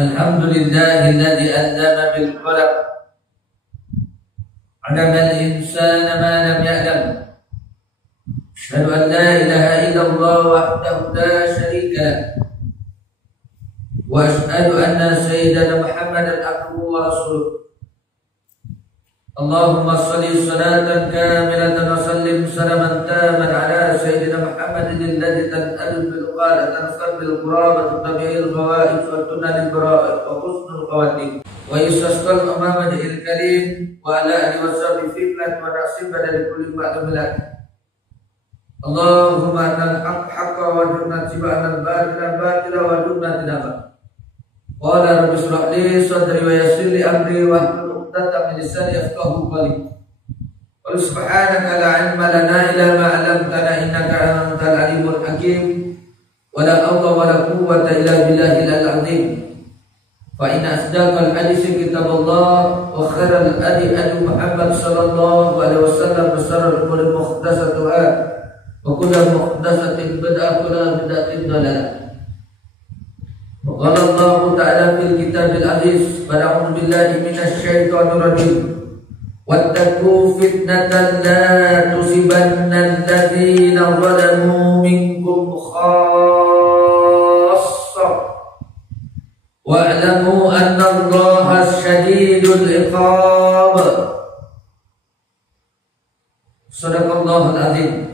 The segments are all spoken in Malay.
Alhamdulillahilladzi 'allama bil qalam 'allama al-insana ma lam ya'lam. Asyhadu an la ilaha illallah wahdahu la syarika lah. Wa asyhadu anna sayyidana Muhammadan abduhu wa rasuluh. Allahumma salli salatan kamilatan wa sallim salaman taman ala sayyidina Muhammadin alladhi tan'alu bil qala tanfar bil qurabati tabi'il ghawaid wa tunal bara'at wa husnul khawatim wa yusasqal Muhammadil karim wa ala alihi wa sahbihi fitnat wa nasib dari kulli ma'lumat. Allahumma anal haqqa wa dunna tiba'an al-batila batila wa dunna tinaba. Qala rabbi shrah li sadri wa yassir li amri wa tatap lisan yafqahu qawli. Wa subhanaka la ilma lana illa ma 'allamtana innaka antal alimul hakim. Wa la hawla wa la quwwata illa billahil azim. Fa inna asdaqal hadits kitabullah wa khairal hadi hadi Muhammad sallallahu alaihi wasallam wa sharral umuri muhdatsatuha wa kullu muhdatsatin bid'ah wa kullu bid'atin dhalalah. Qala Allah Ta'ala fil kitabil aziz, a'udzu billahi minasy syaithanir rajim. Wattaqu fitnatan la tusibanna alladziina zalamu minkum khassah wa'lamu anna Allaha syadidul iqab. Shadaqallahul azim.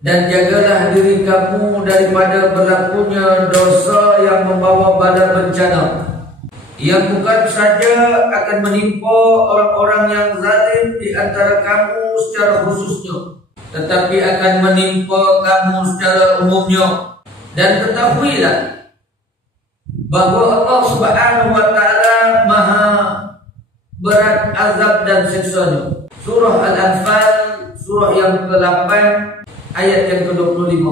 Dan jagalah diri kamu daripada berlakunya dosa yang membawa bala bencana, yang bukan saja akan menimpa orang-orang yang zalim di antara kamu secara khususnya, tetapi akan menimpa kamu secara umumnya. Dan ketahuilah bahwa Allah Subhanahu wa Ta'ala Maha berat azab dan siksanya. Surah Al-Anfal, surah yang ke-8, ayat yang ke-25.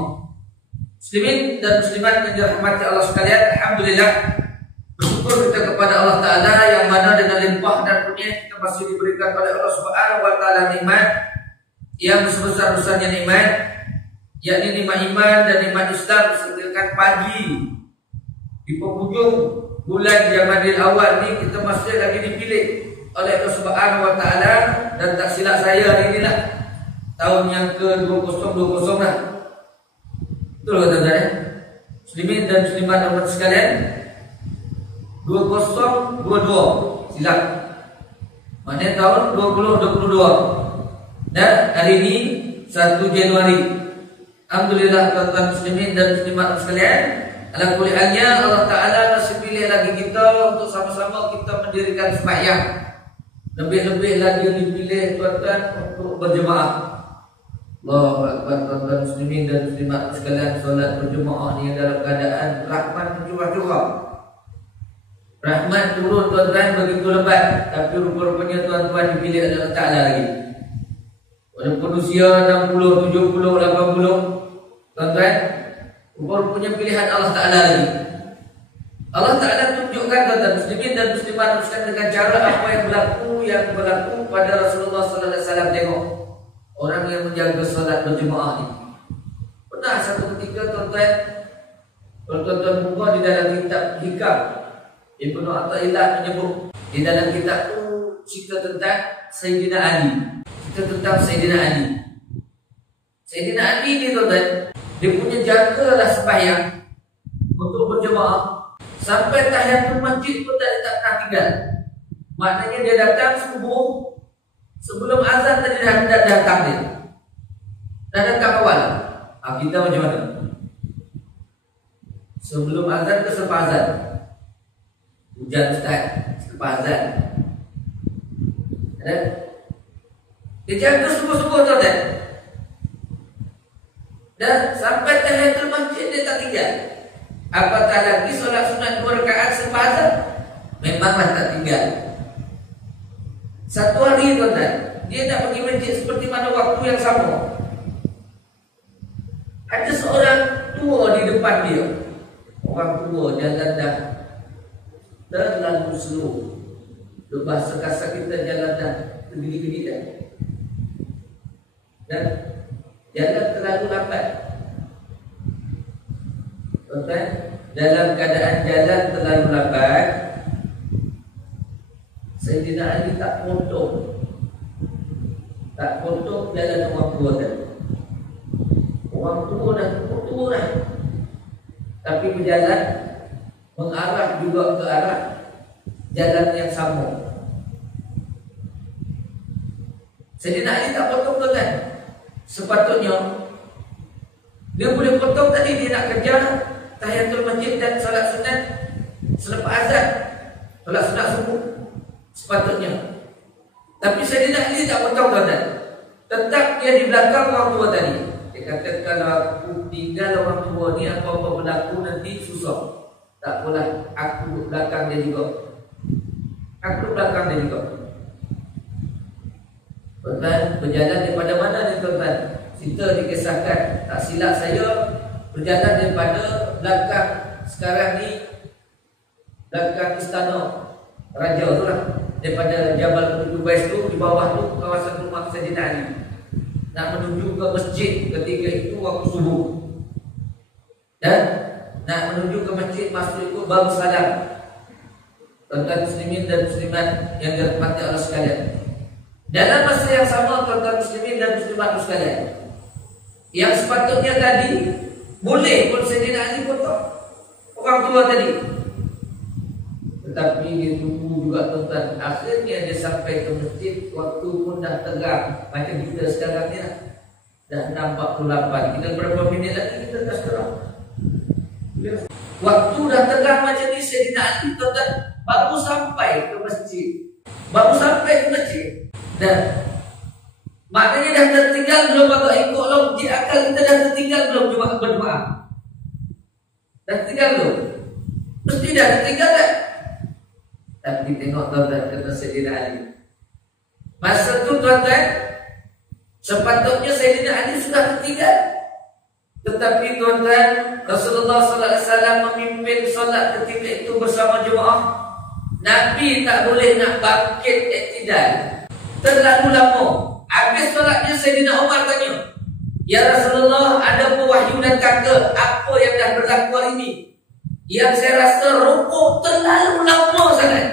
Muslimin dan muslimat yang dirahmati Allah sekalian, alhamdulillah, bersyukur kita kepada Allah Ta'ala yang mana dengan limpah dan kurnia kita masih diberikan oleh Allah Subhanahu wa Ta'ala nikmat yang sebesar-besarnya nikmat, yakni nikmat iman dan nikmat Islam. Setiap pagi di penghujung bulan Jamadil Awal ni kita masih lagi dipilih oleh Allah Subhanahu wa Ta'ala, dan tak silap saya hari ini lah tahun yang ke-2020 lah. Betul kata saya? Muslimin dan muslimat umat sekalian, 2022 silap. Maknanya tahun 2022. Dan hari ini 1 Januari. Alhamdulillah tuan-tuan muslimin dan muslimat sekalian, ala kulli halnya Allah Ta'ala masih pilih lagi kita untuk sama-sama kita mendirikan sembahyang. Lebih-lebih lagi dipilih tuan-tuan untuk berjemaah. Allahu Akbar, tuan-tuan muslimin dan muslimat sekalian, solat berjemaah ni dalam keadaan rahmat mencurah-curah. Rahmat turun tuan-tuan begitu lebat, tapi rupa-rupanya tuan-tuan dipilih oleh Allah Ta'ala lagi. Walaupun usia 60, 70, 80, tuan-tuan, rupa-rupanya pilihan Allah Ta'ala lagi. Allah Ta'ala tunjukkan tuan-tuan muslimin dan muslimat dengan cara apa yang berlaku pada Rasulullah sallallahu alaihi wasallam. Tengok orang yang menjaga salat berjemaah ni. Pernah satu ketika tuan-tuan, kalau tuan-tuan buka di dalam kitab Hikam, Ibnu Athaillah menyebut di dalam kitab tu cerita tentang Sayyidina Ali. Cerita tentang Sayyidina Ali. Sayyidina Ali ni tuan-tuan, dia punya jagalah sembahyang untuk berjemaah sampai tahiyatul masjid pun tak pernah tinggal. Maknanya dia datang subuh, sebelum azan tadi dah datang dia. Dah datang awal. Kita macam mana? Sebelum azan ke selepas azan? Hujan start selepas azan. Ada? Dia jaga subuh-subuh tu kan? Dan sampai tahiyatul masjid dia tak tinggal. Apatah lagi solat sunat 2 rakaat selepas azan, memanglah tak tinggal. Satu hari tuan-tuan, dia nak pergi masjid seperti mana waktu yang sama. Ada seorang tua di depan dia. Orang tua jalan dah terlalu slow. Bahasa kasar kita jalan dah tergini-gini dah. Dan jalan terlalu lambat. Tuan-tuan, dalam keadaan jalan terlalu lambat, Sayyidina Ali tak potong jalan orang tua tadi. Orang tua dah, tapi berjalan mengarah juga ke arah jalan yang sama. Sayyidina Ali tak potong kan? Sepatutnya dia boleh potong tadi, dia nak kejar tahiyatul masjid dan solat sunat selepas azan, solat sunat subuh sepatutnya. Tapi Sayyidina Ali tak potong kan? Tetap dia di belakang orang tua tadi. Dia kata kalau aku tinggal orang tua ni, apa-apa berlaku nanti susah. Tak apalah, aku duduk belakang dia juga. Tuan-tuan, berjalan daripada mana ni tuan-tuan? Cerita dikisahkan, tak silap saya, berjalan daripada belakang sekarang ni, belakang istana raja tu lah, daripada Jabal Qutbais tu, di bawah tu kawasan rumah Sayyidina Ali, nak menuju ke masjid ketika itu waktu subuh, dan nak menuju ke masjid masuk itu baru salam. Tuan-tuan muslimin dan muslimat yang dirahmati Allah sekalian, dalam masa yang sama tuan-tuan muslimin dan muslimat sekalian, yang sepatutnya tadi boleh pun Sayyidina Ali potong orang tua tadi, tetapi dia tunggu juga tuan-tuan. Akhirnya dia sampai ke masjid, waktu pun dah terang macam kita sekarang ni lah. Dah 6.48, tinggal berapa minit lagi kita dah sekarang. Waktu dah terang macam ni, Sayyidina Ali tuan-tuan baru sampai ke masjid. Dan maknanya dah tertinggal belum agak ikut logik akal kita, dah tertinggal belum berdoa? Dah tertinggal belum? Mesti dah tertinggal kan? Tapi tengok tuan-tuan kata Sayyidina Ali, masa tu tuan-tuan sepatutnya Sayyidina Ali sudah tertinggal. Tetapi tuan-tuan, Rasulullah SAW memimpin solat ketika itu bersama jemaah. Nabi tak boleh nak bangkit iktidal, terlalu lama. Habis solatnya Sayyidina Umar tanya, "Ya Rasulullah, ada wahyu dan kata apa yang dah berlaku hari ini? Yang saya rasa rukuk terlalu lama sangat."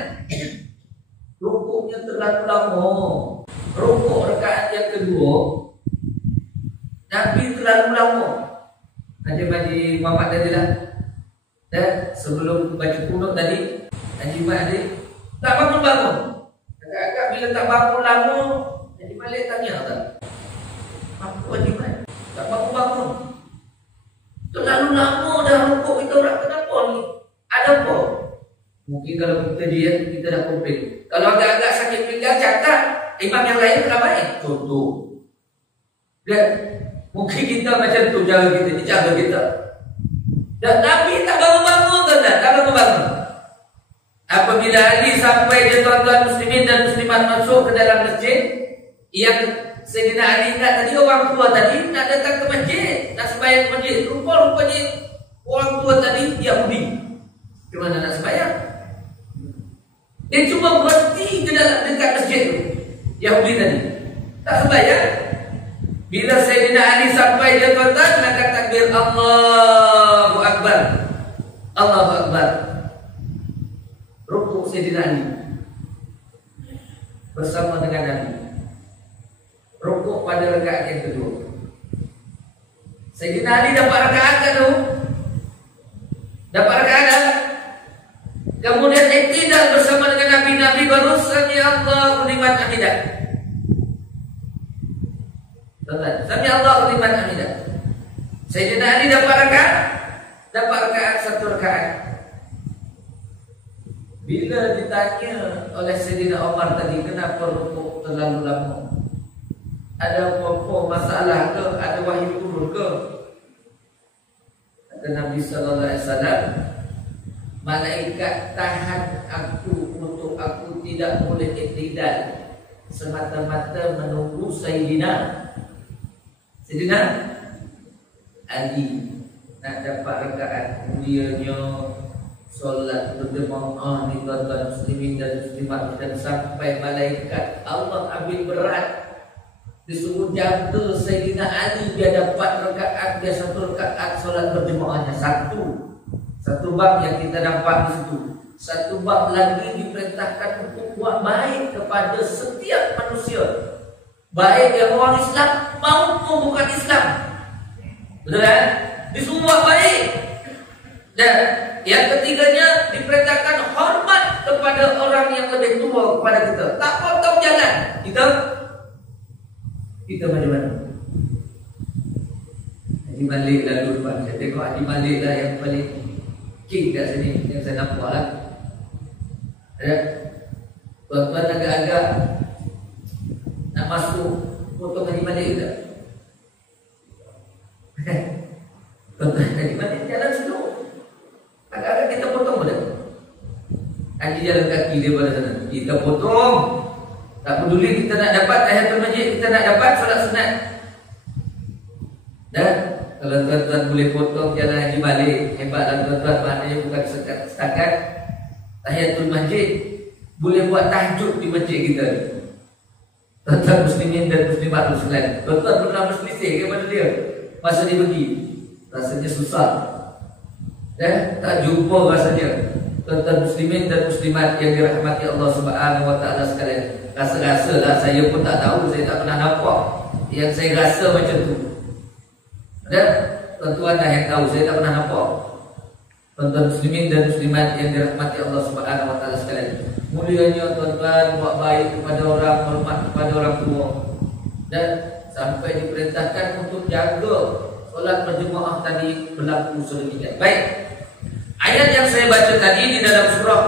Rukuknya terlalu lama. Rukuk rakaat yang kedua Nabi terlalu lama. Haji Muhammad tadi lah, dan sebelum baca kunut tadi, Haji Mat tadi tak bangun-bangun. Agak-agak bila tak bangun lama, Haji Malik tanya tak, apa Haji Mat tak bangun-bangun? Terlalu lama dah rukuk kita orang, kenapa ni? Ada apa? Mungkin kalau kita diam, kita dah komplain. Kalau agak-agak sakit pinggang, cakap imam yang lain pernah baik. Contoh. Dan mungkin kita macam tu cara kita. Dan Nabi tak bangun-bangun tuan-tuan, tak bangun-bangun. Apabila Ali sampai dia tuan-tuan muslimin dan muslimat masuk ke dalam masjid, yang Sayyidina Ali ingat tadi orang tua tadi nak datang ke masjid, nak sembahyang ke masjid. Rupanya orang tua tadi Yahudi. Gimana nak sembahyang? Dia cuma berhenti ke dalam dekat masjid tu, Yahudi tadi, tak sembahyang. Bila Sayyidina Ali sampai, dia tuan-tuan mengangkat takbir, Allahu Akbar, Allahu Akbar. Rukuk Sayyidina Ali bersama dengan Nabi. Rukuk pada rakaat yang kedua. Sayyidina Ali dapat rakaat kan tu? Dapat rakaat kan? Kemudian iktidal bersama dengan Nabi baru sami Allahu liman hamidah. Sami Allahu liman hamidah. Sayyidina Ali dapat rakaat satu rakaat. Bila ditanya oleh Sayyidina Umar tadi, kenapa rukuk terlalu lama? Ada apa-apa masalah ke? Ada wahyu turun ke? Kata Nabi sallallahu alaihi wasallam, malaikat tahan aku untuk aku tidak boleh iktidal, semata-mata menunggu Sayyidina Ali nak dapat rakaat mulianya solat berjemaah ni tuan-tuan muslimin dan muslimat. Dan sampai malaikat Allah ambil berat, disuruh jaga Sayyidina Ali, dia dapat rakaat, dia satu rakaat solat berjemaahnya satu. Satu bab yang kita nampak di situ. Satu bab lagi diperintahkan untuk buat baik kepada setiap manusia, baik yang orang Islam maupun bukan Islam. Betul kan? Disuruh buat baik. Dan yang ketiganya diperintahkan hormat kepada orang yang lebih tua kepada kita. Tak potong jalan. Kita macam mana? Haji Malik lalu depan. Saya tengok Haji Malik lah yang paling king kat sini, yang saya nampak lah. Tuan-tuan agak-agak nak masuk potong Haji Malik tak? Tuan-tuan Haji Malik jalan slow. Agak-agak kita potong boleh. Haji jalan kaki dia pada sana. Kita potong. Tak peduli kita nak dapat tahiyatul masjid, kita nak dapat solat sunat. Dan kalau tuan-tuan boleh potong jalan Haji Malik, hebatlah tuan-tuan. Maknanya bukan setakat tahiyatul masjid, boleh buat tahajud di masjid kita. Tuan-tuan muslimin dan muslimat sekalian, tuan-tuan pernah berselisih kepada dia masa dia pergi? Rasanya susah. Tak jumpa rasanya. Tuan-tuan muslimin dan muslimat yang dirahmati Allah Subhanahu wa taala sekalian, rasa-rasa lah, saya pun tak tahu, saya tak pernah nampak. Yang saya rasa macam tu. Dan tuan-tuan dah yang tahu, saya tak pernah nampak. Tuan-tuan muslimin dan muslimat yang dirahmati Allah Subhanahu wa taala sekalian, mulianya tuan-tuan buat baik kepada orang, hormat kepada orang tua, dan sampai diperintahkan untuk jaga solat berjemaah tadi berlaku sedemikian. Baik. Ayat yang saya baca tadi di dalam surah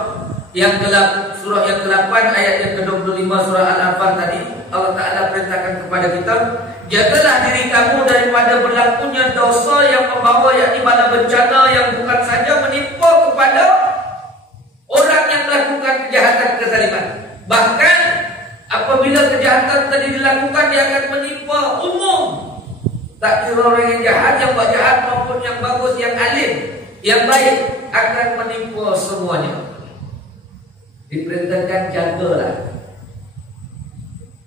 yang ke-8 ayat yang ke-25 surah Al-Anfal tadi, Allah Ta'ala perintahkan kepada kita, jagalah diri kamu daripada berlakunya dosa yang membawa, yakni bala bencana yang bukan saja menimpa kepada orang yang melakukan kejahatan kezaliman. Bahkan apabila kejahatan tadi dilakukan, dia akan menimpa umum. Tak kira orang yang jahat, yang buat jahat maupun yang bagus, yang alim, yang baik, akan menimpa semuanya. Diperintahkan jagalah.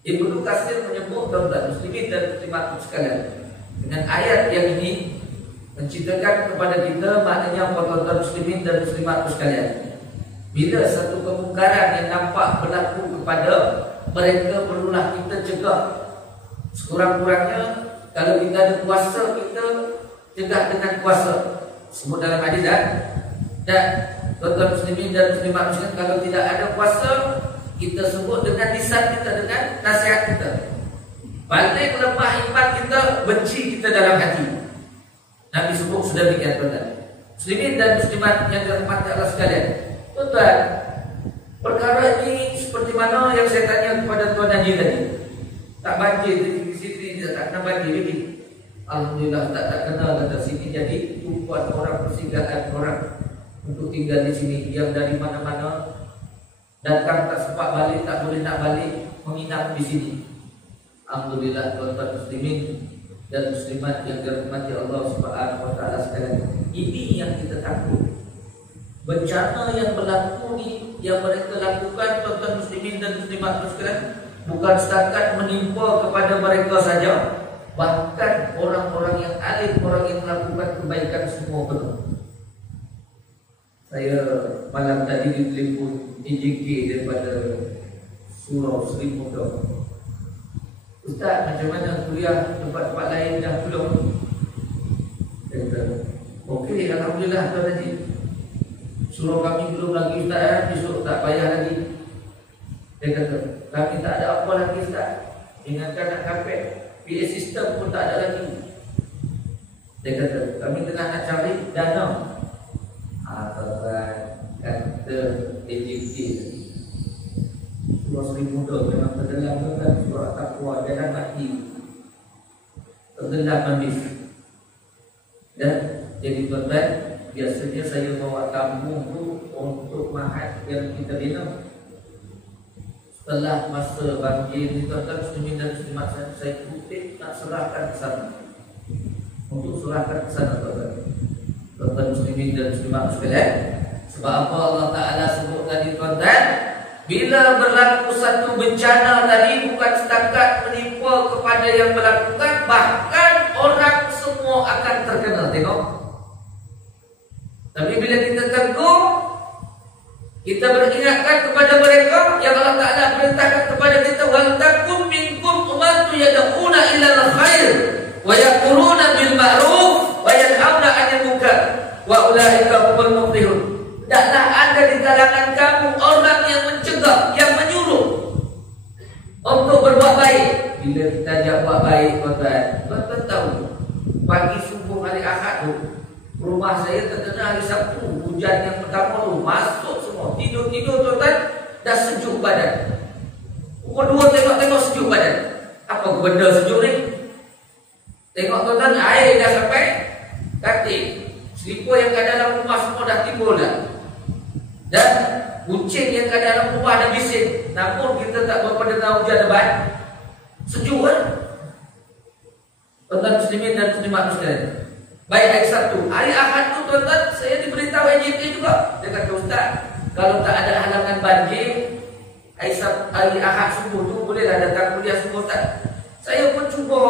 Ibnu Katsir menyebut tuan-tuan muslimin dan muslimat sekalian, dengan ayat yang ini menceritakan kepada kita, maknanya tuan-tuan muslimin dan muslimat sekalian, bila satu kemungkaran yang nampak berlaku kepada mereka, perlulah kita cegah. Sekurang-kurangnya kalau kita ada kuasa, kita cegah dengan kuasa. Sebut dalam hadis dan tuan-tuan muslimin dan muslimat muslim, kalau tidak ada kuasa, kita sebut dengan lisan kita, dengan nasihat kita. Paling lemah iman kita, benci kita dalam hati. Nabi sebut sudah demikian tuan-tuan muslimin dan muslimat yang dirahmati Allah sekalian. Tuan-tuan, perkara ini seperti mana yang saya tanya kepada Tuan Haji tadi. Tak banjir di sini, tak kena banjir lagi. Alhamdulillah tak kenal kata sini, jadi tumpuan orang, persinggahan orang untuk tinggal di sini, yang dari mana-mana datang tak sempat balik, tak boleh nak balik, menginap di sini. Alhamdulillah tuan-tuan muslimin dan muslimat yang dirahmati Allah Subhanahu wa taala sekalian. Ini yang kita takut. Bencana yang berlaku ni, yang mereka lakukan tuan-tuan muslimin dan muslimat sekalian, bukan setakat menimpa kepada mereka saja, bahkan orang-orang yang alim, orang yang melakukan kebaikan semua penuh. Saya malam tadi ditelepon EJK daripada Surau Seri Muda. Ustaz, macam mana kuliah tempat-tempat lain dah belum? Saya kata, okey, Alhamdulillah Tuan Haji. Surau kami belum lagi Ustaz, besok tak payah lagi. Dia kata, kami tak ada apa lagi Ustaz. Ingatkan nak kapek, PA sistem pun tak ada lagi. Dia kata, kami tengah nak cari dana. Kata AJT Surau Seri Muda memang tenggelam kan, surau takwa, jangan mati, tenggelam habis. Dan jadi tuan-tuan, biasanya saya bawa tamu tu untuk mahat yang kita bina. Setelah masa banjir ni tuan-tuan muslimin dan muslimat, saya kutip nak serahkan ke sana, untuk serahkan ke sana tuan-tuan muslimin dan muslimat sekalian. Sebab apa Allah Ta'ala sebut tadi tuan-tuan, bila berlaku satu bencana tadi, bukan setakat menimpa kepada yang melakukan, bahkan orang semua akan terkena. Tengok. Tapi bila Kita beringatkan kepada mereka yang Allah Ta'ala perintahkan kepada kita, wal takum minkum ummatu yad'una ilal khair wa yaquluna bil ma'ruf wa yanhauna 'anil munkar wa ulaika humul muflihun. Tidaklah ada di kalangan kamu orang yang mencegah, yang menyuruh untuk berbuat baik. Bila kita ajak buat baik, tuan-tuan tahu, pagi subuh hari Ahad tu, rumah saya terkena hari Sabtu, hujan yang pertama tu masuk semua. Tidur-tidur tuan-tuan, dah sejuk badan. Pukul 2 tengok-tengok sejuk badan. Apa benda sejuk ni? Tengok tuan-tuan, air dah sampai katil. Selipar yang kat dalam rumah semua dah timbul dah. Dan kucing yang kat dalam rumah dah bising. Namun kita tak berapa dengar hujan lebat. Sejuk kan? Tuan-tuan muslimin dan muslimat sekalian. Baik hari Sabtu, hari Ahad tu tuan-tuan, saya diberitahu AJK juga. Dia kata, Ustaz, kalau tak ada halangan banjir, hari Ahad subuh tu bolehlah datang kuliah semua, Ustaz. Saya pun cuba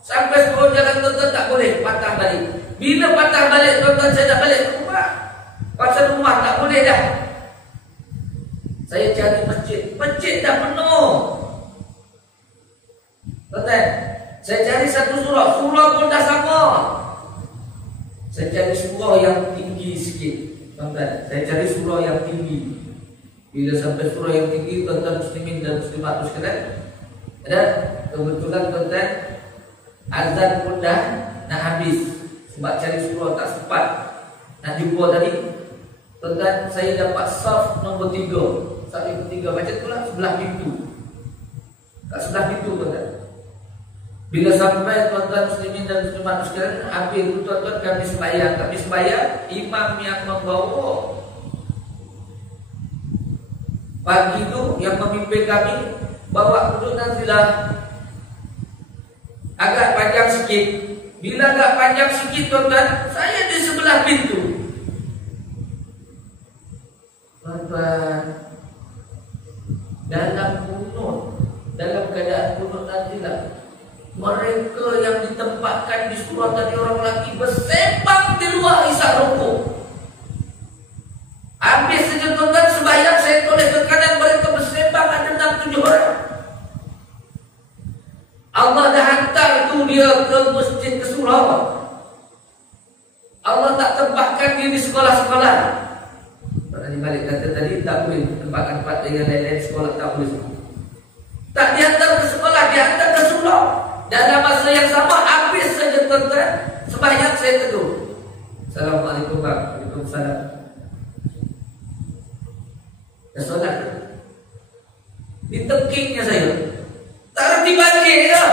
sampai separuh jalan tuan-tuan tak boleh patah balik. Bila patah balik tuan-tuan, saya nak balik ke rumah. Pasal rumah tak boleh dah. Saya cari masjid, masjid dah penuh. Tuan-tuan, saya cari satu surau pun dah sama. Saya cari surau yang tinggi sikit, tuan-tuan. Saya cari surau yang tinggi. Bila sampai surau yang tinggi, tuan-tuan muslimin dan muslimat sekalian, dan kebetulan tuan-tuan, azan pun dah nak habis. Sebab cari surau tak sempat nak jumpa tadi. Tuan-tuan, saya dapat saf nombor 3. Saf nombor 3 macam tu lah, sebelah pintu. Kat sebelah pintu tuan-tuan. Bila sampai tuan-tuan muslimin dan muslimat sekalian, habis tu tuan-tuan kami sembahyang, imam yang membawa pagi tu yang memimpin kami bawa kuduk nazilah agak panjang sikit. Bila agak panjang sikit tuan-tuan, saya di sebelah pintu. Tuan-tuan, dalam keadaan kunut nazilah, mereka yang ditempatkan di surau tadi orang lelaki bersembang di luar isap rokok. Habis saja tuan-tuan sembahyang, saya toleh ke kanan, mereka bersembang ada 6-7 orang. Allah dah hantar tu dia ke masjid, ke surau. Allah tak tempatkan dia di sekolah-sekolah. Tadi balik kata tadi tak boleh tempatkan tempat yang lain-lain, sekolah tak boleh semua. Tak dihantar ke sekolah, dihantar ke surau. Dalam masa yang sama, habis saja tuan-tuan sembahyang, saya tegur. Assalamualaikum bang. Waalaikumsalam. Dah solat. Ditengkingnya saya. Tak reti banjir ke?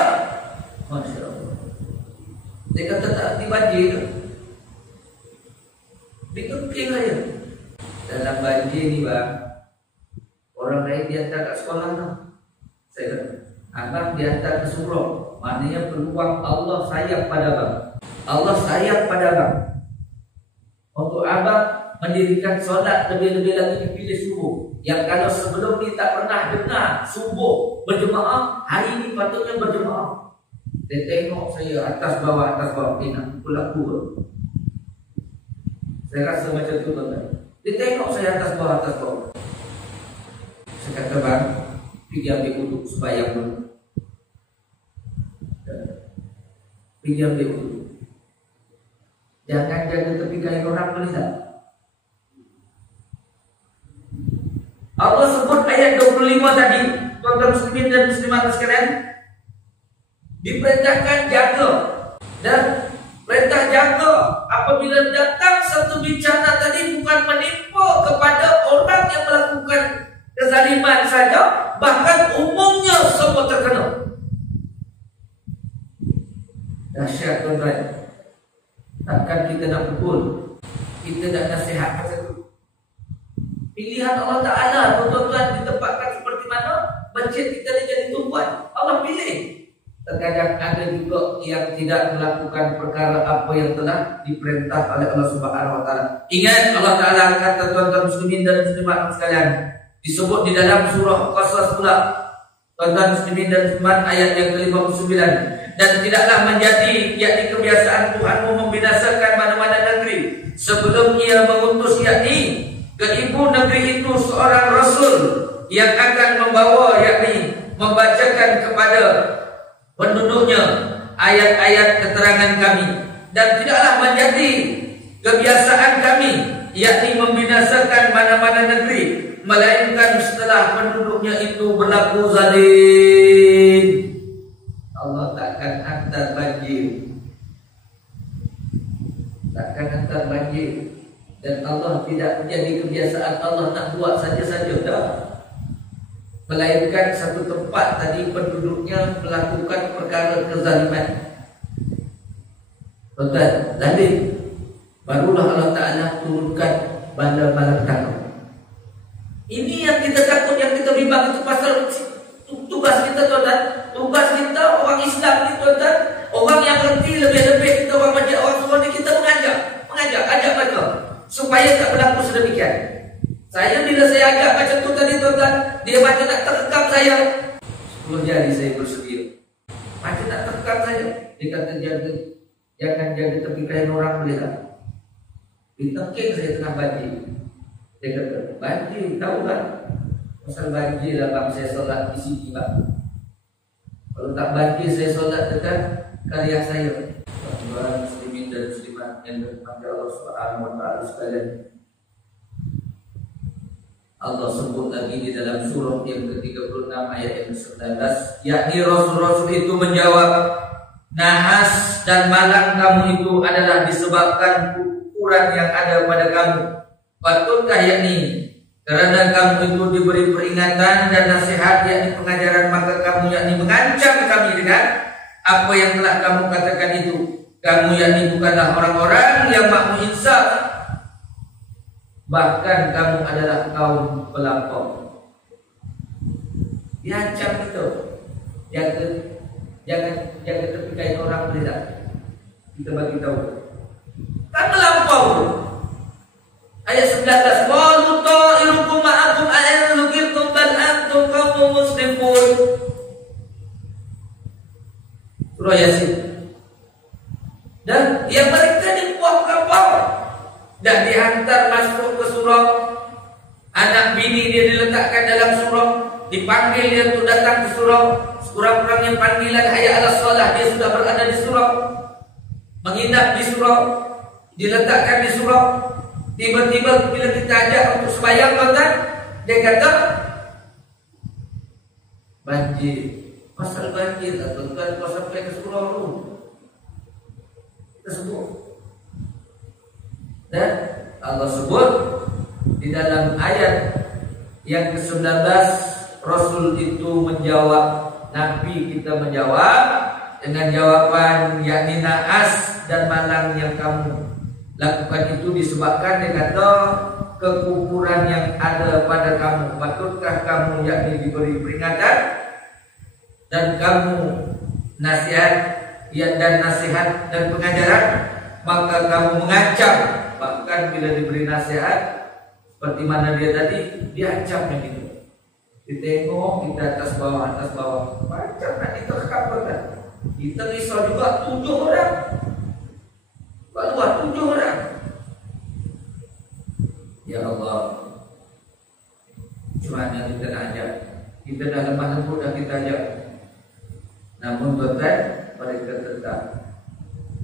Masya Allah. Dia kata tak reti banjir ke? Ditengking saya. Dalam banjir ni bang, orang lain dihantar kat sekolah tu. Saya kata, abang dihantar ke surau. Maknanya peluang Allah sayang pada abang. Allah sayang pada abang. Untuk abang mendirikan solat, lebih-lebih lagi dipilih subuh. Yang kalau sebelum ni tak pernah dengar subuh berjemaah, hari ini patutnya berjemaah. Dia tengok saya atas bawah, nak pulak pula. Saya rasa macam tu tuan-tuan. Dia tengok saya atas bawah. Saya kata bang, pergi ambil wuduk, sembahyang dulu. Pergi ambil wuduk. Jangan jaga tepi kain orang, boleh tak? Allah sebut ayat 25 tadi, tuan-tuan muslimin dan muslimat sekalian, diperintahkan jaga. Dan perintah jaga apabila datang satu bencana tadi bukan menimpa kepada orang yang melakukan kezaliman saja, bahkan umumnya semua terkena. Dahsyat tuan-tuan. Takkan kita nak pukul, kita nak nasihat macam tu. Pilihan Allah Ta'ala tuan-tuan ditempatkan seperti mana masjid kita ni jadi tumpuan. Allah pilih. Terkadang ada juga yang tidak melakukan perkara apa yang telah diperintah oleh Allah Subhanahu Wa Ta'ala. Ingat Allah Ta'ala kata tuan-tuan muslimin dan muslimat sekalian, disebut di dalam surah Qasas pula, tuan-tuan muslimin dan muslimat, ayat yang ke-59. Dan tidaklah menjadi yakni kebiasaan Tuhanmu membinasakan mana-mana negeri sebelum ia mengutus yakni ke ibu negeri negeri itu seorang rasul yang akan membawa, yakni membacakan kepada penduduknya ayat-ayat keterangan kami, dan tidaklah menjadi kebiasaan kami, yakni membinasakan mana-mana negeri, melainkan setelah penduduknya itu berlaku zalim. Allah takkan hantar banjir, takkan hantar banjir. Dan Allah tidak menjadi kebiasaan Allah nak buat saja-saja, dah. Melainkan satu tempat tadi penduduknya melakukan perkara kezaliman, betul, zalim, barulah Allah Ta'ala turunkan bala malapetaka. Ini yang kita takut, yang kita bimbang itu pasal tugas kita, tuan-tuan. Tugas kita orang Islam ni, tuan-tuan, orang yang ngerti lebih-lebih kita, orang majlis, orang semua ni, kita mengajak, ajak mereka supaya tak berlaku sedemikian. Saya bila saya agak macam tu tadi, tuan-tuan, dia macam nak terkam saya, 10 jari saya bersedia. Macam nak terkam saya. Dia kata, jangan jaga tepi kain orang, boleh tak? Ditengking saya tengah banjir. Dia kata, banjir, tahu tak? Pasal banjir lah bang, saya solat di sini bang. Kalau tak banjir saya solat dekat karya saya. Tuan-tuan muslimin dan muslimat yang dirahmati Allah Subhanahu wa taala sekalian. Allah sebut lagi di dalam surah yang ke-36 ayat yang ke-19, yakni rasul-rasul itu menjawab, nahas dan malang kamu itu adalah disebabkan ukuran yang ada pada kamu. Patutkah yakni karena kamu itu diberi peringatan dan nasihat, yakni pengajaran, maka kamu yakni mengancam kami dengan apa yang telah kamu katakan itu. Kamu yakni bukanlah orang-orang yang makmu insaf, bahkan kamu adalah kaum pelampau. Diancam itu. Jangan tepi kain orang, boleh tak? Kita bagi tahu. Kan melampau. Ayat 19, qalu ta'irukum ma'akum a'in lukirtum bal antum qaumun muslimun. Surah Yasin. Dan yang mereka di buah kapal dan dihantar masuk ke surau. Anak bini dia diletakkan dalam surau, dipanggil dia untuk datang ke surau. Sekurang-kurangnya panggilan hayya 'alas shalah, dia sudah berada di surau, menginap di surau, diletakkan di surau. Tiba-tiba bila kita ajak untuk sembahyang, tuan-tuan, dia kata banjir. Pasal banjir lah, tuan-tuan, kau sampai ke surau tu, kita sebut. Dan Allah sebut di dalam ayat yang ke-19, Rasul itu menjawab, Nabi kita menjawab dengan jawaban yakni naas dan malang yang kamu lakukan itu disebabkan dia kata kekufuran yang ada pada kamu. Patutkah kamu yakni diberi peringatan dan kamu nasihat dan nasihat dan pengajaran, maka kamu mengancam. Bahkan bila diberi nasihat seperti mana dia tadi, diancam yang itu. Ditengok kita atas bawah, macam nak diterkam, kan? Kita risau juga 7 orang. Luar 7 orang. Ya Allah, cuma kita nak ajak. Kita dah lemah lembut dah kita ajak. Namun tuan-tuan, mereka tetap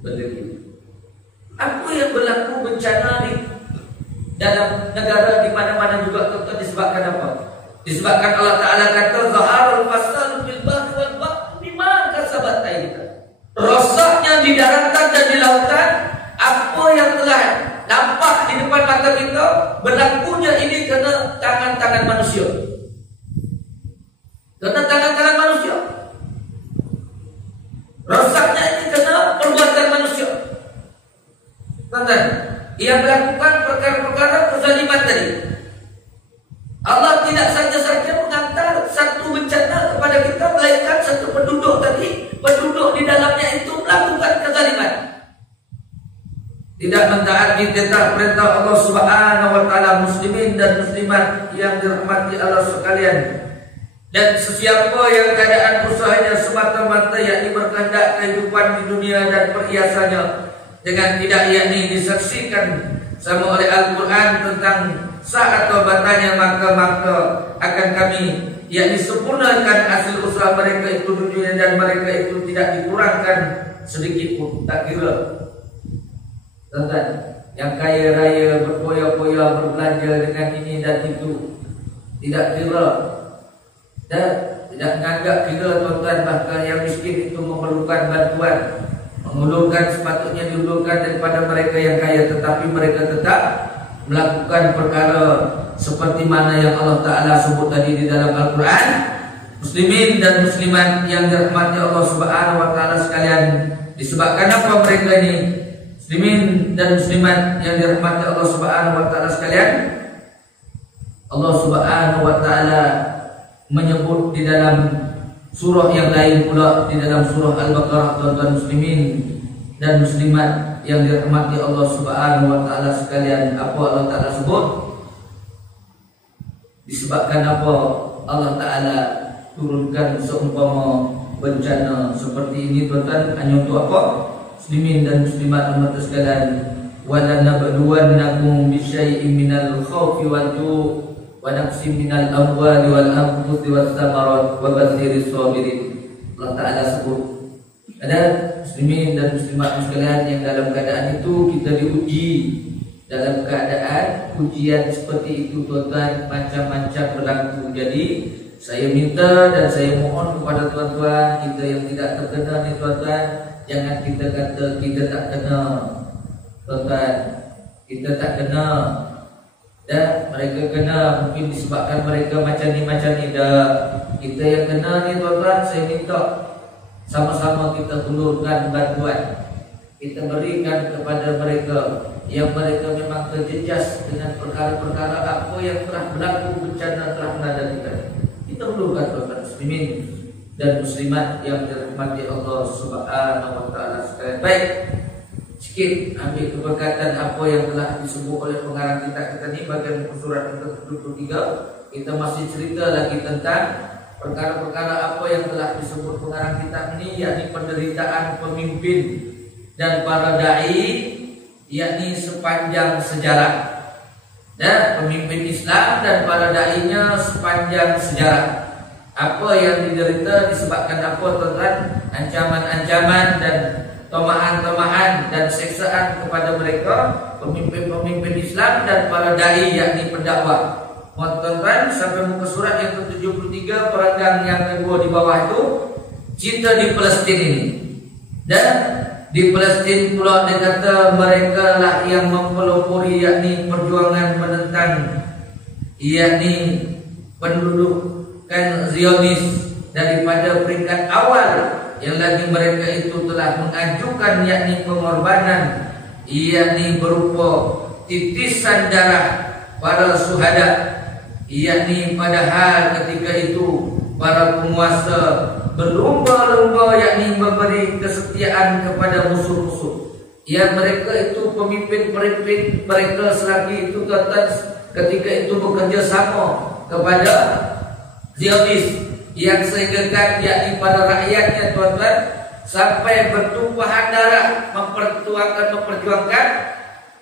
berdiri. Apa yang berlaku bencana ni dalam negara di mana-mana juga, tuan-tuan, disebabkan apa? Disebabkan Allah Ta'ala kata zaharul fasad bil bahri wal bahri bima kasabat aydina. Rosaknya di daratan dan di lautan apa yang telah nampak di depan mata kita, berlakunya ini kerana tangan-tangan manusia. Kerana tangan-tangan manusia. Rosaknya ini kerana perbuatan manusia. Tuan-tuan, ia melakukan perkara-perkara kezaliman tadi. Allah tidak saja-saja menghantar satu bencana kepada kita, melainkan satu penduduk tadi, penduduk di dalamnya itu melakukan kezaliman, tidak mentaati perintah Allah Subhanahu wa taala. Muslimin dan muslimat yang dirahmati Allah sekalian, dan sesiapa yang keadaan usahanya semata-mata yakni berkehendak kehidupan di dunia dan perhiasannya dengan tidak yakni disaksikan sama oleh Al-Quran tentang sah atau batalnya maka akan kami yakni sempurnakan hasil usaha mereka itu dunia dan mereka itu tidak dikurangkan sedikit pun. Tak kira tuan-tuan yang kaya raya berpoya-poya berbelanja dengan ini dan itu, tidak kira dan tidak menganggap kira tuan-tuan. Bahkan yang miskin itu memerlukan bantuan, mengulurkan sepatutnya diulurkan daripada mereka yang kaya, tetapi mereka tetap melakukan perkara seperti mana yang Allah Ta'ala sebut tadi di dalam Al-Quran. Muslimin dan muslimat yang dirahmati Allah Subhanahu Wa Ta'ala sekalian, disebabkan apa mereka ini muslimin dan muslimat yang dirahmati Allah Subhanahu Wa Ta'ala sekalian, Allah Subhanahu Wa Ta'ala menyebut di dalam surah yang lain pula, di dalam surah Al-Baqarah, tuan-tuan muslimin dan muslimat yang dirahmati Allah Subhanahu Wa Ta'ala sekalian, apa Allah Ta'ala sebut? Disebabkan apa Allah Ta'ala turunkan seumpama bencana seperti ini tuan-tuan, hanya untuk apa? Muslimin dan muslimat umat sekalian, wa lanabluwannakum bisyai'in minal khawfi wal ju' wa naqsim minal amwali wal anfusi was samarat wa basyiris sabirin. Allah Ta'ala sebut ada muslimin dan muslimat sekalian yang dalam keadaan itu kita diuji. Dalam keadaan ujian seperti itu tuan-tuan, macam-macam berlaku. Jadi saya minta dan saya mohon kepada tuan-tuan, kita yang tidak terkena ni tuan-tuan, jangan kita kata kita tak kena tuan-tuan. Kita tak kena dan mereka kena, mungkin disebabkan mereka macam ni dah. Kita yang kena ni tuan-tuan, saya minta sama-sama kita hulurkan bantuan, kita berikan kepada mereka yang mereka memang terjejas dengan perkara-perkara apa yang telah berlaku, bencana telah melanda kita. Kita hulurkan tuan-tuan muslimin dan muslimat yang dirahmati Allah Subhanahu Wa Ta'ala sekalian. Baik, sikit ambil keberkatan apa yang telah disebut oleh pengarang kita ni bagian surat yang ke-73. Kita masih cerita lagi tentang perkara-perkara apa yang telah disebut pengarang kitab ini, yakni penderitaan pemimpin dan para dai, yakni sepanjang sejarah. Dan pemimpin Islam dan para dai-nya sepanjang sejarah. Apa yang diderita disebabkan apa tuan-tuan? Ancaman-ancaman dan tomaan-tomaan dan seksaan kepada mereka, pemimpin-pemimpin Islam dan para dai, yakni pendakwah. Tuan-tuan sampai muka surat yang ke-73, peranggang yang kedua di bawah itu, cinta di Palestin ini. Dan di Palestin pula dia kata mereka lah yang mempelopori, yakni perjuangan menentang, yakni pendudukan Zionis daripada peringkat awal. Yang lagi mereka itu telah mengajukan yakni pengorbanan, yakni berupa titisan darah para syuhada, yakni padahal ketika itu para penguasa berlumba-lumba yakni memberi kesetiaan kepada musuh-musuh. Yang mereka itu pemimpin-pemimpin mereka selagi itu tuan-tuan ketika itu bekerja sama kepada Zionis yang sehinggakan yakni pada rakyatnya tuan-tuan sampai bertumpahan darah memperjuangkan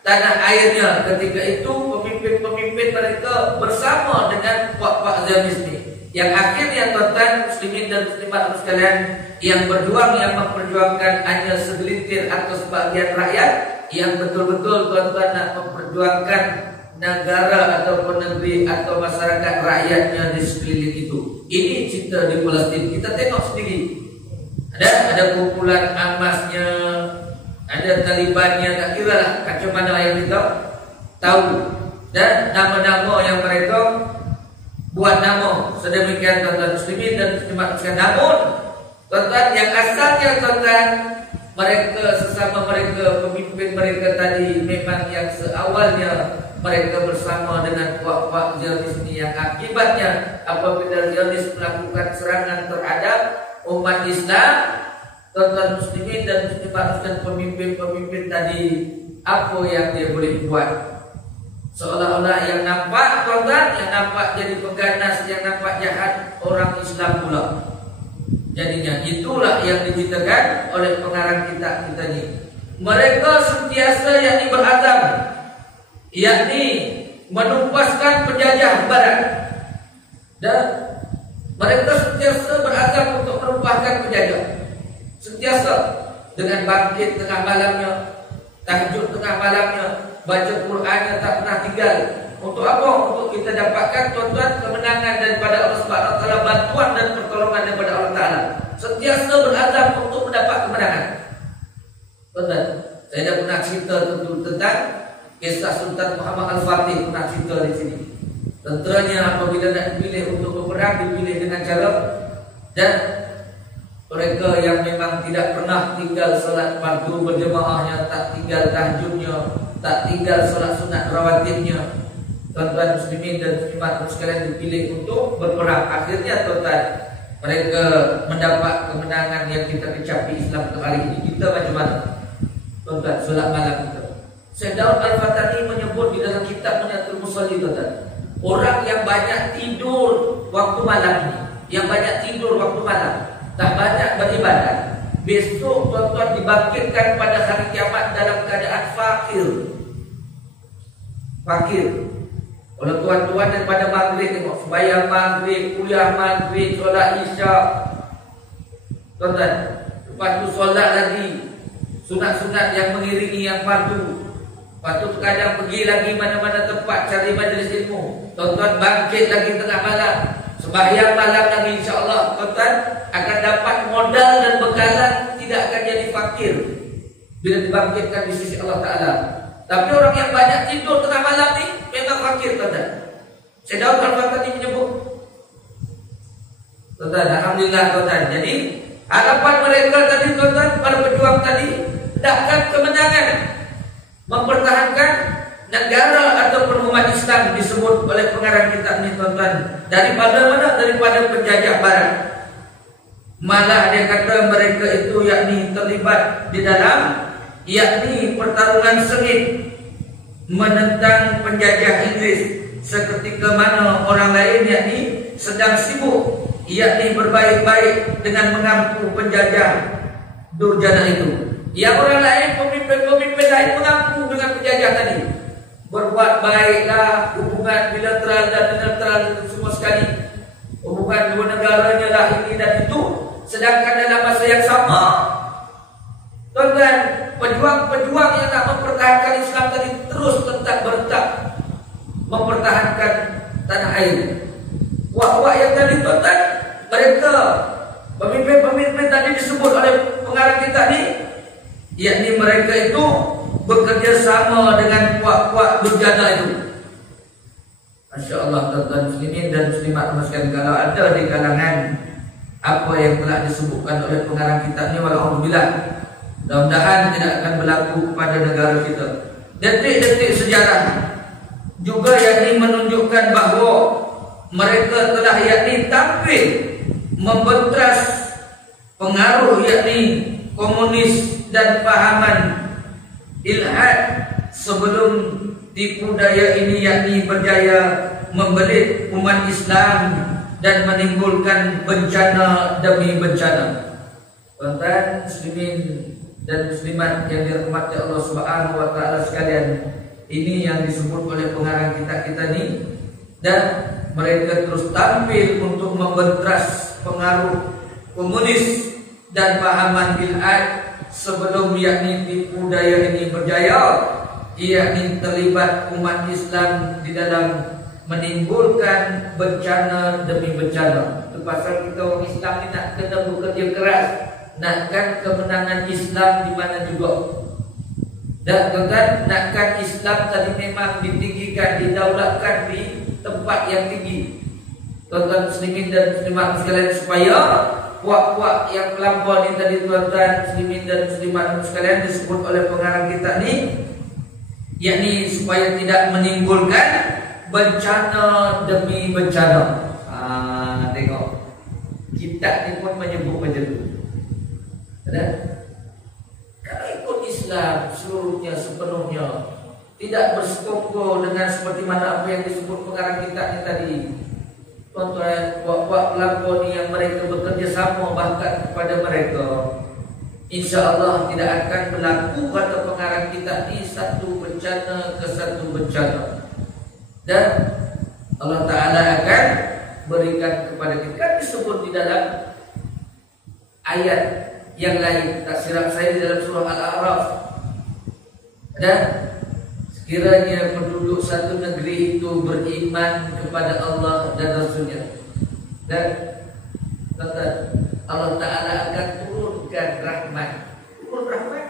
tanah airnya. Ketika itu pemimpin-pemimpin mereka bersama dengan pak-pak Zionis ini, yang akhirnya tuan-tuan muslimin dan muslimat sekalian, yang berjuang, yang memperjuangkan hanya segelintir atau sebagian rakyat, yang betul-betul tuan-tuan nak memperjuangkan negara ataupun negeri atau masyarakat rakyatnya di sekeliling itu. Ini cinta di Palestin. Kita tengok sendiri. Ada kumpulan Hamasnya, ada Talibannya, tak kira lah macam mana yang kita tahu. Dan nama-nama yang mereka buat nama sedemikian tuan-tuan muslimin dan muslimat sekalian. Namun tuan-tuan yang asalnya tuan-tuan mereka sesama mereka, pemimpin mereka tadi memang yang seawalnya mereka bersama dengan kuat-kuat Zionis ini, yang akibatnya apabila Zionis melakukan serangan terhadap umat Islam, tuan-tuan muslimin dan muslimat dan pemimpin-pemimpin tadi, apa yang dia boleh buat? Seolah-olah yang nampak tuan-tuan, yang nampak jadi pengganas, yang nampak jahat orang Islam pula. Jadinya itulah yang diceritakan oleh pengarang kitab kita ini. Mereka sentiasa yakni berazam, yakni menumpaskan penjajah barat, dan mereka sentiasa berazam untuk menumpahkan penjajah. Sentiasa dengan bangkit tengah malamnya, tahajud tengah malamnya, baca Qurannya tak pernah tinggal. Untuk apa? Untuk kita dapatkan tuan-tuan kemenangan daripada Allah Subhanahu Wa Taala, bantuan dan pertolongan daripada Allah Taala. Sentiasa berazam untuk mendapat kemenangan. Tuan-tuan, saya dah pernah cerita tentang kisah Sultan Muhammad Al-Fatih, pernah cerita di sini. Tenteranya apabila nak dipilih untuk berperang, dipilih dengan cara, dan mereka yang memang tidak pernah tinggal solat fardu berjemaahnya, tak tinggal tahajudnya, tak tinggal solat sunat rawatibnya. Tuan-tuan muslimin dan muslimat sekalian dipilih untuk berperang. Akhirnya tuan-tuan, mereka mendapat kemenangan yang kita kecapi Islam kali ini. Kita macam mana? Tuan-tuan, solat malam kita. Syekh Daud Al-Fatani menyebut di dalam kitabnya Al-Musalli, tuan-tuan, orang yang banyak tidur waktu malam ini, yang banyak tidur waktu malam, tak banyak beribadat, besok tuan-tuan dibangkitkan pada hari kiamat dalam keadaan fakir. Fakir. Kalau tuan-tuan daripada maghrib tengok sembahyang maghrib, kuliah maghrib, solat isya, tuan-tuan, lepas tu solat lagi sunat-sunat yang mengiringi yang fardu. Lepas tu kadang pergi lagi mana-mana tempat cari majlis ilmu. Tuan-tuan bangkit lagi tengah malam, sembahyang malam lagi, insya-Allah tuan-tuan akan dapat modal dan bekalan, tidak akan jadi fakir bila dibangkitkan di sisi Allah Taala. Tapi orang yang banyak tidur tengah malam ni memang fakir, tuan-tuan. Syekh Daud Al-Fatani menyebut, tuan-tuan, alhamdulillah tuan-tuan. Jadi harapan mereka tadi, tuan-tuan, para pejuang tadi, hendakkan kemenangan, mempertahankan negara ataupun umat Islam disebut oleh pengarang kitab ini, tuan-tuan, daripada mana? Daripada penjajah barat. Malah dia kata mereka itu yakni terlibat di dalam yakni pertarungan sengit menentang penjajah Inggris, seketika mana orang lain yakni sedang sibuk yakni berbaik-baik dengan mengampu penjajah durjana itu. Yang orang lain, pemimpin-pemimpin lain mengampu dengan penjajah tadi, berbuat baiklah, hubungan bilateral dan bilateral itu semua sekali, hubungan dua negaranya lah ini dan itu. Sedangkan dalam masa yang sama, tuan-tuan, pejuang-pejuang yang nak mempertahankan Islam tadi terus tetap bertak mempertahankan tanah air. Wak-wak yang tadi, tuan-tuan, mereka pemimpin-pemimpin tadi disebut oleh pengarang kita ni, yakni mereka itu bekerja sama dengan kuat-kuat durjana itu. Masya Allah, tuan-tuan muslimin dan muslimat sekalian, kalau ada di kalangan apa yang telah disebutkan oleh pengarang kitab ni, walhamdulillah, mudah-mudahan tidak akan berlaku kepada negara kita. Detik-detik sejarah juga yakni menunjukkan bahawa mereka telah yakni tampil membentras pengaruh yakni komunis dan pahaman ilhad sebelum tipu daya ini yakni berjaya membelit umat Islam dan menimbulkan bencana demi bencana. Tuan-tuan muslimin dan muslimat yang dirahmati Allah Subhanahu Wa Taala sekalian, ini yang disebut oleh pengarang kitab kita ni, dan mereka terus tampil untuk membentras pengaruh komunis dan pahaman ilhad sebelum yakni tipu daya ini berjaya, yakni terlibat umat Islam di dalam menimbulkan bencana demi bencana. Itu pasal kita orang Islam ni nak kena bekerja keras, nakkan kemenangan Islam di mana juga. Dan tuan-tuan, nakkan Islam tadi memang ditinggikan, didaulatkan di tempat yang tinggi. Tuan-tuan muslimin dan muslimat sekalian, supaya puak-puak yang melampau ni tadi, tuan-tuan muslimin dan muslimat sekalian, disebut oleh pengarang kita ni, yakni supaya tidak menimbulkan bencana demi bencana. Tengok, kitab ni pun menyebut macam tu. Ada? Kalau ikut Islam seluruhnya, sepenuhnya, tidak bersekongkol dengan seperti mana apa yang disebut pengarang kitab ni tadi, tuan-tuan, buat-buat pelakon yang mereka bekerja sama bahkan kepada mereka, insya-Allah tidak akan berlaku, kata pengarang kitab ni, satu bencana ke satu bencana. dan Allah Ta'ala akan berikan kepada kita. Kan disebut di dalam ayat yang lain, tak silap saya di dalam surah Al-A'raf, dan sekiranya penduduk satu negeri itu beriman kepada Allah dan Rasulnya, dan Allah Ta'ala akan turunkan rahmat. Turun rahmat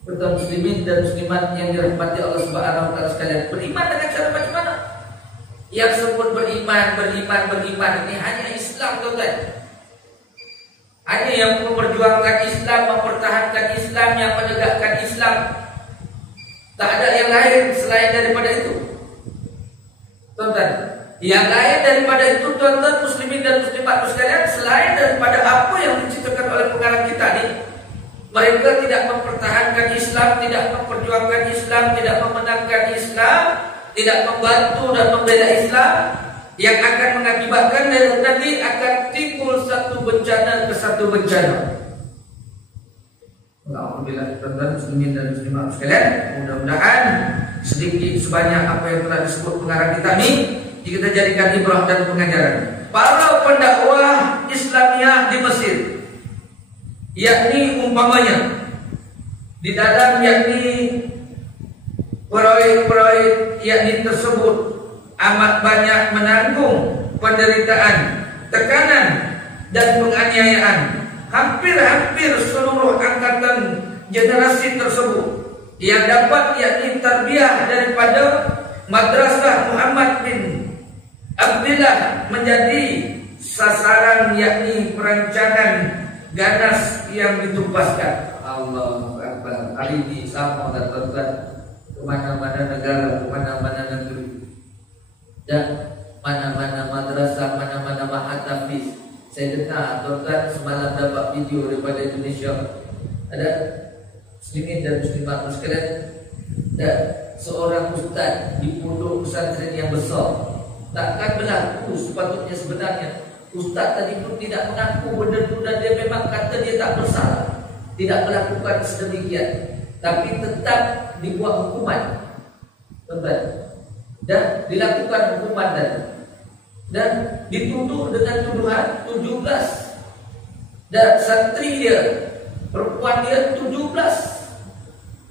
kepada muslimin dan muslimat yang dirahmati Allah Subhanahu wa Ta'ala sekalian. Beriman dengan cara macam mana? Yang sebut beriman ini hanya Islam, tuan-tuan. Hanya yang memperjuangkan Islam, mempertahankan Islam, yang menegakkan Islam. Tak ada yang lain selain daripada itu, tuan-tuan. Yang lain daripada itu, tuan-tuan muslimin dan muslimat sekalian, selain daripada apa yang diceritakan oleh pengarang kita ini, mereka tidak mempertahankan Islam, tidak memperjuangkan Islam, tidak memenangkan Islam, tidak membantu dan membela Islam, yang akan mengakibatkan nanti akan timbul satu bencana ke satu bencana. Alhamdulillah, tuan-tuan muslimin dan muslimat sekalian, mudah-mudahan sedikit sebanyak apa yang telah disebut pengarang kita ini kita jadikan ibrah dan pengajaran. Para pendakwah Islamiyah di Mesir, yakni umpamanya di dalam yakni proyek-proyek yakni tersebut amat banyak menanggung penderitaan, tekanan dan penganiayaan. Hampir seluruh angkatan generasi tersebut yang dapat yakni tarbiyah daripada Madrasah Muhammad bin Abdullah menjadi sasaran yakni perancangan ganas yang ditumpaskan. Allahu Akbar. Hari ini sama tuan-tuan, kemana-mana negara, kemana-mana negeri, dan mana-mana madrasah, mana-mana mahat tahfiz. Saya dengar tuan-tuan semalam dapat video daripada Indonesia, ada muslimin dan muslimat sekalian, dan seorang ustaz di pondok pesantren yang besar. Takkan berlaku sepatutnya sebenarnya ustaz tadi pun tidak mengaku benda itu, dan dia memang kata dia tak bersalah, tidak melakukan sedemikian, tapi tetap dibuat hukuman, tuan-tuan, dan dilakukan hukuman dan dituduh dengan tuduhan 17, dan santri dia, perempuan dia 17,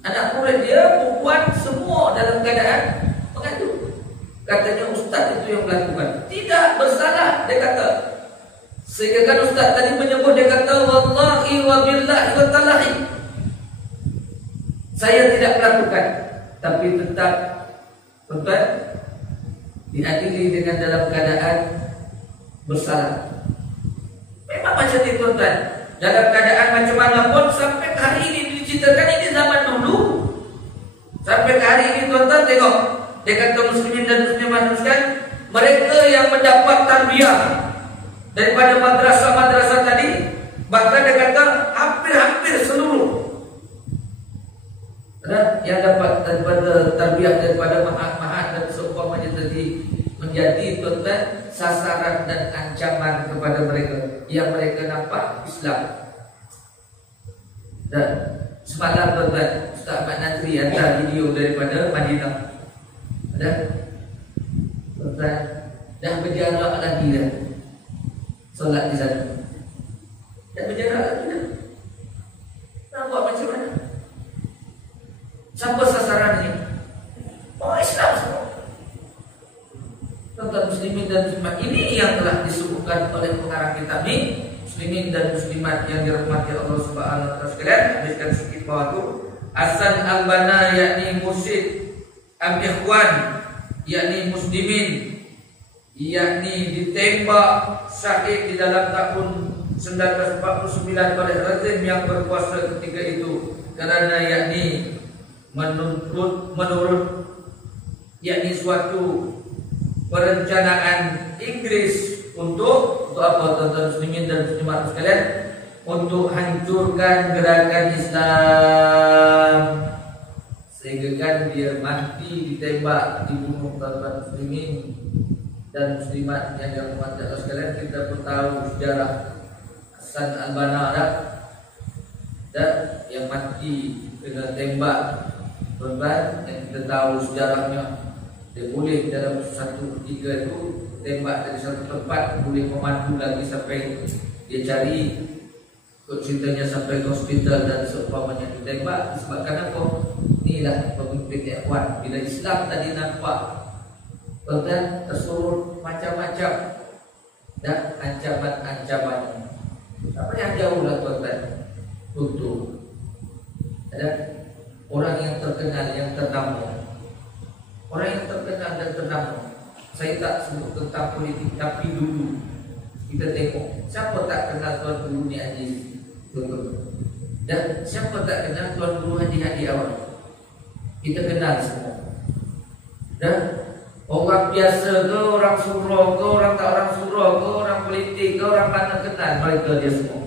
anak murid dia perempuan, semua dalam keadaan mengadu. Katanya ustaz itu yang melakukan, tidak bersalah, dia kata. Sehingga kan ustaz tadi menyebut, dia kata wallahi wa billahi wa tallahi, saya tidak melakukan, tapi tetap tuan-tuan diadili dengan dalam keadaan bersalah. Memang macam itu, tuan-tuan, dalam keadaan macam mana pun. Sampai ke hari ini diceritakan, ini zaman dulu, sampai ke hari ini tuan-tuan tengok, dia kata muslimin dan muslimat sekalian, mereka yang mendapat tarbiyah daripada madrasah-madrasah tadi, bahkan dia kata hampir seluruh yang dapat daripada tarbiyah daripada mahat-mahat dan seumpamanya tadi, menjadi tuan-tuan sasaran dan ancaman kepada mereka yang mereka nampak Islam. Dan semalam tuan-tuan Ustaz Ahmad Nazri hantar video daripada Madinah, ada tuan-tuan dah berjarak lagi dah solat di sana, dah berjarak lagi dah. Nak buat macam mana? Siapa sasaran ini? Orang Islam semua, tuan-tuan muslimin dan muslimat. Ini yang telah disebutkan oleh pengarang kitab ini, muslimin dan muslimat yang dirahmati Allah Subhanahu wa Ta'ala sekalian. Habiskan sedikit bawah tu. Hasan al-Banna yakni mursyid al-Ikhwan yakni muslimin, yakni ditembak syahid di dalam tahun 1949 oleh rezim yang berkuasa ketika itu, kerana yakni menurut yakni suatu perencanaan Inggris untuk apa, tuan-tuan muslimin dan muslimat sekalian, untuk hancurkan gerakan Islam. Sehingga kan dia mati ditembak, dibunuh, tuan-tuan muslimin dan muslimat yang dirahmati Allah sekalian. Kita pun tahu sejarah Hasan al-Banna dan yang mati kena tembak Tuan-tuan, yang kita tahu sejarahnya, dia boleh dalam satu ketika itu tembak dari satu tempat, boleh memandu lagi sampai dia cari ceritanya sampai ke hospital dan seumpamanya ditembak. Disebabkan apa? Inilah pemimpin yang kuat. Bila Islam tadi nampak tuan-tuan tersuruh macam-macam dan ancaman-ancamannya. Apa yang jauh lah tuan-tuan untuk ada orang yang terkenal, yang ternama. Orang yang terkenal dan ternama. Saya tak sebut tentang politik, tapi dulu kita tengok siapa tak kenal Tuan Guru ni Haji Tuan. Dan siapa tak kenal Tuan Guru Haji Hadi awal. Kita kenal semua. Dan orang biasa ke, orang surau ke, orang tak orang surau ke, orang politik ke, orang mana kenal mereka dia semua.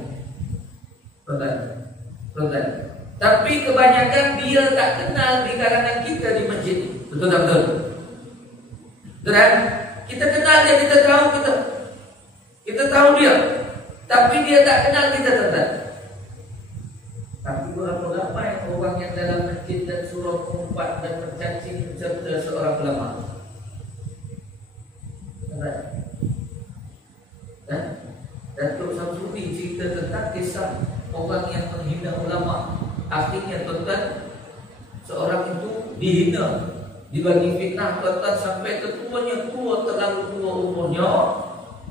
Tuan-tuan. Tapi kebanyakan dia tak kenal di kalangan kita di masjid. Betul tak betul? Betul kan? Kita kenal dia, kita tahu dia. Tapi dia tak kenal kita, tuan-tuan. Tapi berapa ramai orang yang dalam masjid dan surau mengumpat dan mencacing serta seorang ulama. Tuan-tuan. Dan Datuk Samsudi cerita tentang kisah orang yang menghina ulama. Akhirnya tuan-tuan, seorang itu dihina, dibagi fitnah tuan-tuan sampai ketuanya tua, terlalu tua umurnya.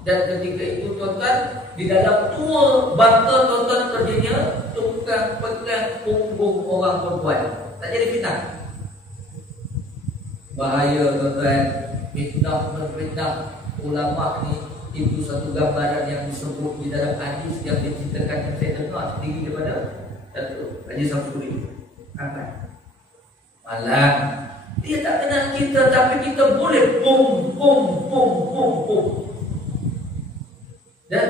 Dan ketika itu tuan-tuan, di dalam tua bangka tuan-tuan kerjanya tukang pegang punggung orang perempuan. Tak jadi fitnah. Bahaya tuan-tuan, fitnah ulama ni. Itu satu gambaran yang disebut di dalam hadis yang diceritakan yang saya dengar tinggi daripada Datuk Haji Samsudi. Apa? Malah dia tak kenal kita, tapi kita boleh pum. Dan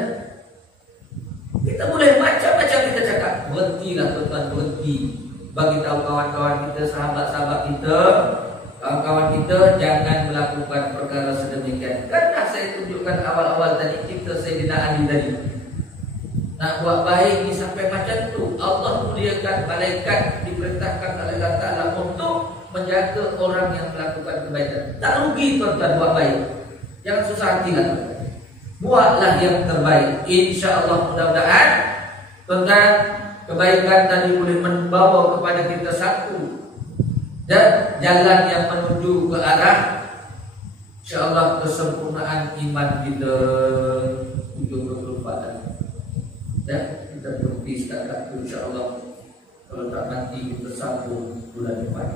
kita boleh macam-macam kita cakap. Berhentilah tuan-tuan, berhenti. Bagi tahu kawan-kawan kita, sahabat-sahabat kita, kawan-kawan kita, jangan melakukan perkara sedemikian. Karena saya tunjukkan awal-awal tadi, kita Sayyidina Ali tadi nak buat baik ni sampai macam tu. Allah muliakan malaikat, diperintahkan oleh Allah Ta'ala untuk menjaga orang yang melakukan kebaikan. Tak rugi tuan-tuan buat baik. Jangan susah hati lah. Buatlah yang terbaik. InsyaAllah mudah-mudahan tuan-tuan, kebaikan tadi boleh membawa kepada kita satu dan jalan yang menuju ke arah InsyaAllah kesempurnaan iman kita 74. Dan kita berhenti setakat itu, InsyaAllah kalau tak nanti kita sambung bulan depan.